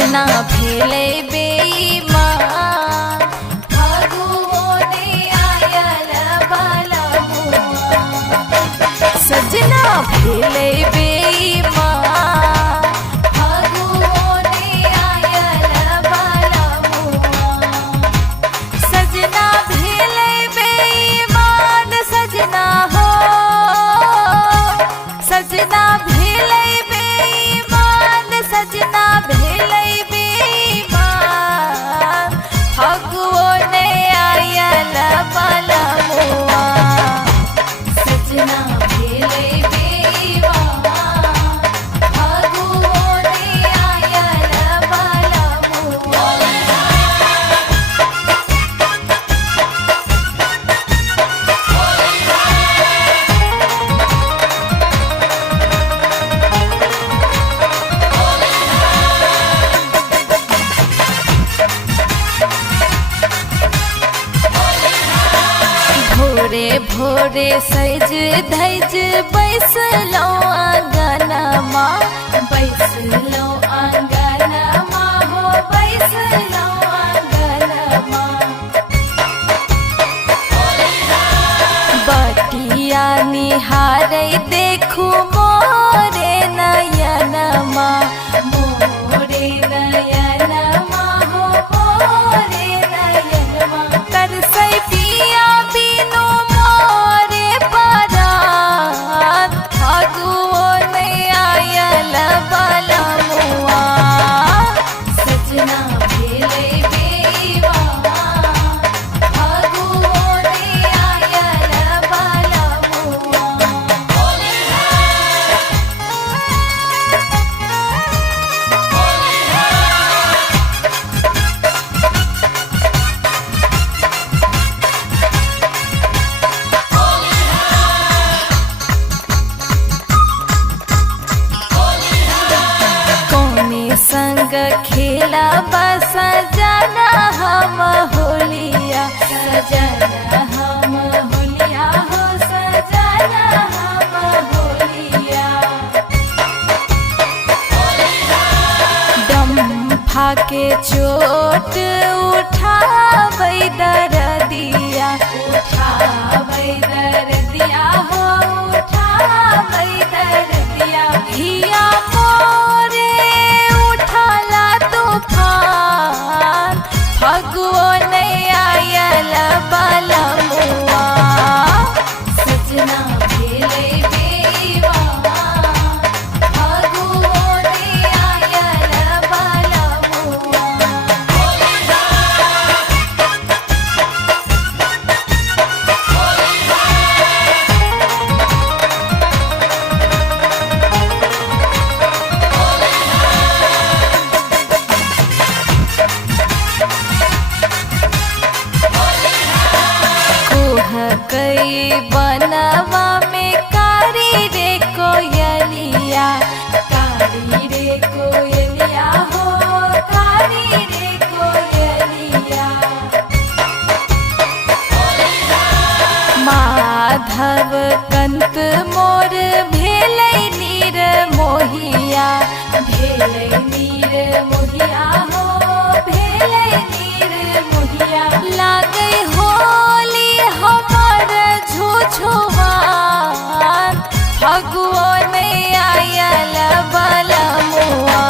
सजना भेले बेईमान फगुओ ने आयल बलमुआ सजना भेले बेईमान फगुओ ने आयल बलमुआ सजना भेले बेईमान सजना हो सजना भेले बेईमान सजना भेले बेईमान फगुओ ने आयल बलमुआ सजना भेले बेईमान फगुओ ने आयल बलमुआ भोरे भोरे सज धज बैसलो आंगनमा बैसलो आंगनमा हो बैसलो आंगनमा बटिया निहारे देखू मोरे नयनमा मोरे नयनमा हो मोरे नयनमा तरसै पिया बिनु मोरे परान फगुओ ने आयल बलमुआ सजना भेले बेईमान फगुओ ने आयल बलमुआ कौने संग खेला बस सजना हम होलिया सजना हम होलिया हो सजना हम होलिया डम्फा के चोट उठाबै दरदिया उठाबै दरदिया हो उठाबै दरदिया हिया मोरे उठाला तूफान फगुओ ने आयल बलमुआ सजना भेले बेईमान फगुओ ने आयल बलमुआ कई बनवा में कारी रे कोयलिया कारी रे कोयलिया हो कारी रे कोयलिया माधव कंत मोर भेलै नीर मोहिया भेलै नीर मोहिया हो भेलै नीर मोहिया लागै होली हमर झुझुआन फगुओ ने आयल बलमुआ